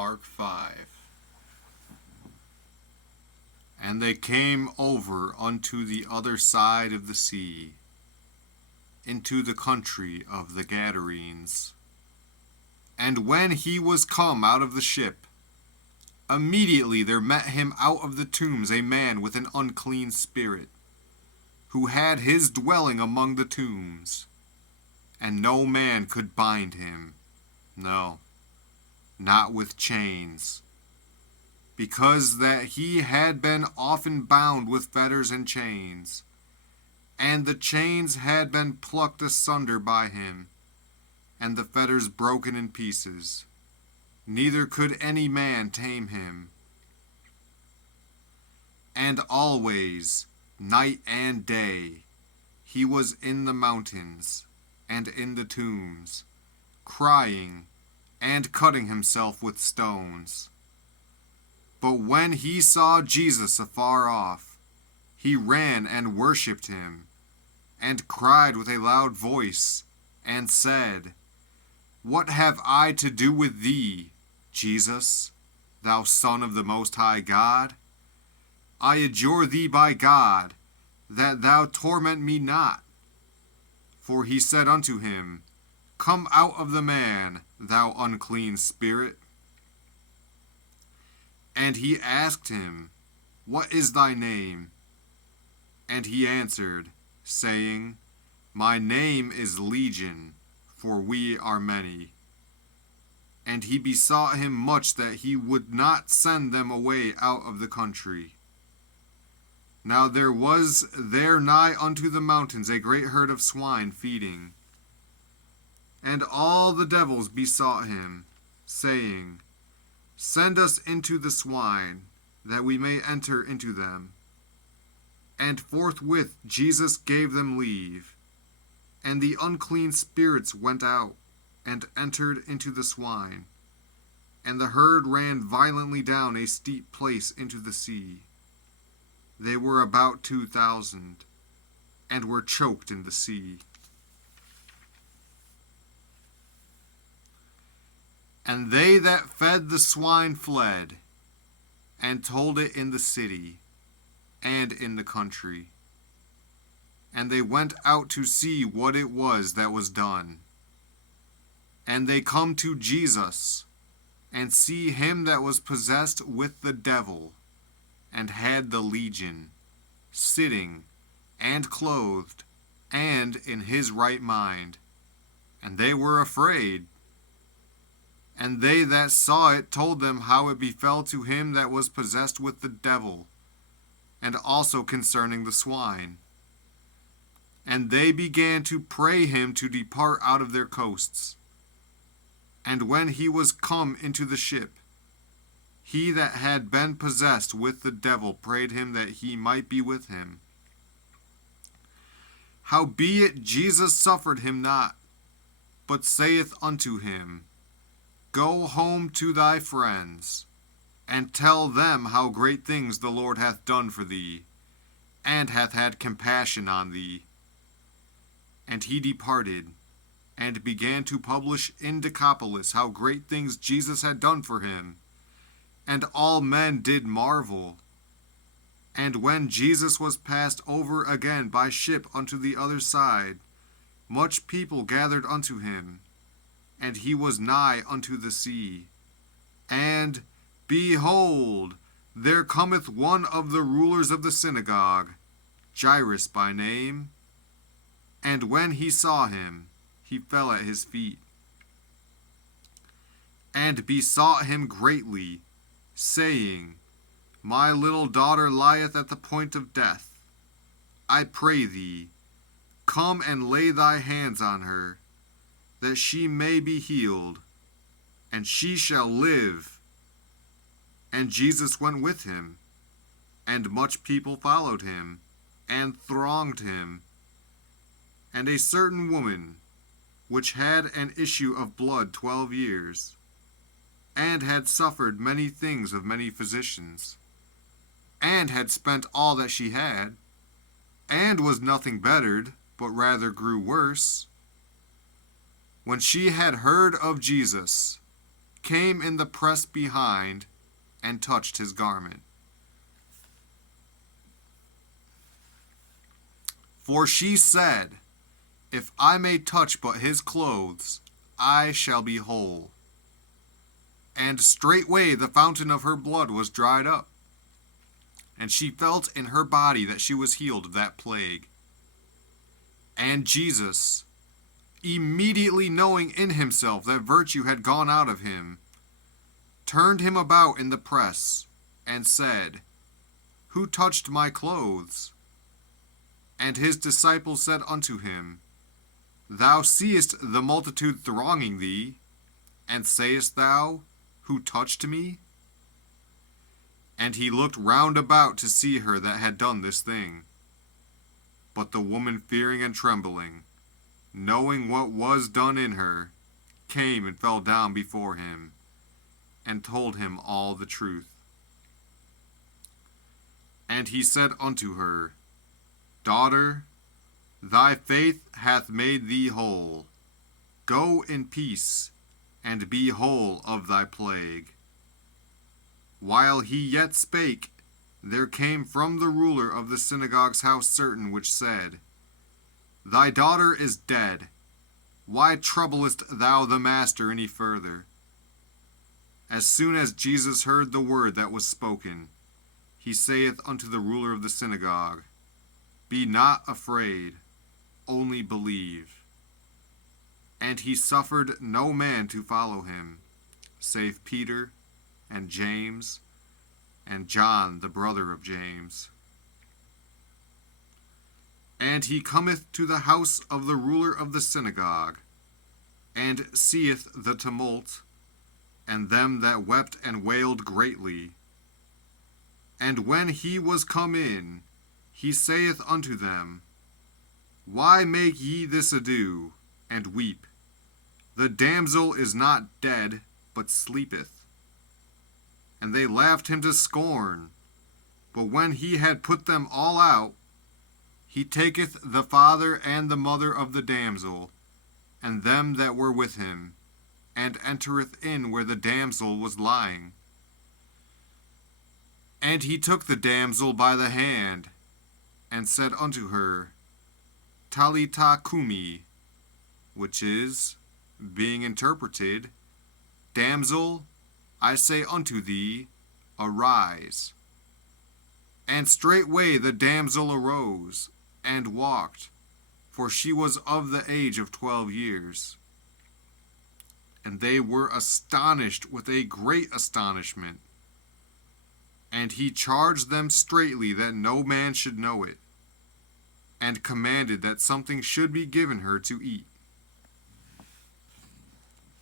Mark 5. And they came over unto the other side of the sea, into the country of the Gadarenes. And when he was come out of the ship, immediately there met him out of the tombs a man with an unclean spirit, who had his dwelling among the tombs, and no man could bind him, no, not with chains, because that he had been often bound with fetters and chains, and the chains had been plucked asunder by him, and the fetters broken in pieces. Neither could any man tame him. And always, night and day, he was in the mountains and in the tombs, crying and cutting himself with stones. But when he saw Jesus afar off, he ran and worshipped him, and cried with a loud voice, and said, What have I to do with thee, Jesus, thou Son of the Most High God? I adjure thee by God, that thou torment me not. For he said unto him, Come out of the man, thou unclean spirit. And he asked him, What is thy name? And he answered, saying, My name is Legion, for we are many. And he besought him much that he would not send them away out of the country. Now there was there nigh unto the mountains a great herd of swine feeding. And all the devils besought him, saying, Send us into the swine, that we may enter into them. And forthwith Jesus gave them leave. And the unclean spirits went out, and entered into the swine. And the herd ran violently down a steep place into the sea. They were about 2,000, and were choked in the sea. And they that fed the swine fled, and told it in the city, and in the country. And they went out to see what it was that was done. And they come to Jesus, and see him that was possessed with the devil, and had the legion, sitting, and clothed, and in his right mind. And they were afraid. And they that saw it told them how it befell to him that was possessed with the devil, and also concerning the swine. And they began to pray him to depart out of their coasts. And when he was come into the ship, he that had been possessed with the devil prayed him that he might be with him. Howbeit Jesus suffered him not, but saith unto him, Go home to thy friends, and tell them how great things the Lord hath done for thee, and hath had compassion on thee. And he departed, and began to publish in Decapolis how great things Jesus had done for him. And all men did marvel. And when Jesus was passed over again by ship unto the other side, much people gathered unto him, and he was nigh unto the sea. And, behold, there cometh one of the rulers of the synagogue, Jairus by name. And when he saw him, he fell at his feet, and besought him greatly, saying, My little daughter lieth at the point of death. I pray thee, come and lay thy hands on her, that she may be healed, and she shall live. And Jesus went with him, and much people followed him, and thronged him. And a certain woman, which had an issue of blood 12 years, and had suffered many things of many physicians, and had spent all that she had, and was nothing bettered, but rather grew worse, when she had heard of Jesus, came in the press behind and touched his garment. For she said, "If I may touch but his clothes, I shall be whole." And straightway the fountain of her blood was dried up, and she felt in her body that she was healed of that plague. And Jesus, immediately knowing in himself that virtue had gone out of him, turned him about in the press, and said, "Who touched my clothes?" And his disciples said unto him, "Thou seest the multitude thronging thee, and sayest thou, Who touched me?" And he looked round about to see her that had done this thing. But the woman, fearing and trembling, knowing what was done in her, came and fell down before him, and told him all the truth. And he said unto her, "Daughter, thy faith hath made thee whole. Go in peace, and be whole of thy plague." While he yet spake, there came from the ruler of the synagogue's house certain which said, "Thy daughter is dead. Why troublest thou the master any further?" As soon as Jesus heard the word that was spoken, he saith unto the ruler of the synagogue, "Be not afraid, only believe." And he suffered no man to follow him, save Peter and James and John the brother of James. And he cometh to the house of the ruler of the synagogue, and seeth the tumult, and them that wept and wailed greatly. And when he was come in, he saith unto them, "Why make ye this ado, and weep? The damsel is not dead, but sleepeth." And they laughed him to scorn. But when he had put them all out, he taketh the father and the mother of the damsel, and them that were with him, and entereth in where the damsel was lying. And he took the damsel by the hand, and said unto her, Talitha cumi, which is, being interpreted, Damsel, I say unto thee, arise. And straightway the damsel arose, and walked, for she was of the age of 12 years. And they were astonished with a great astonishment. And he charged them straitly that no man should know it, and commanded that something should be given her to eat.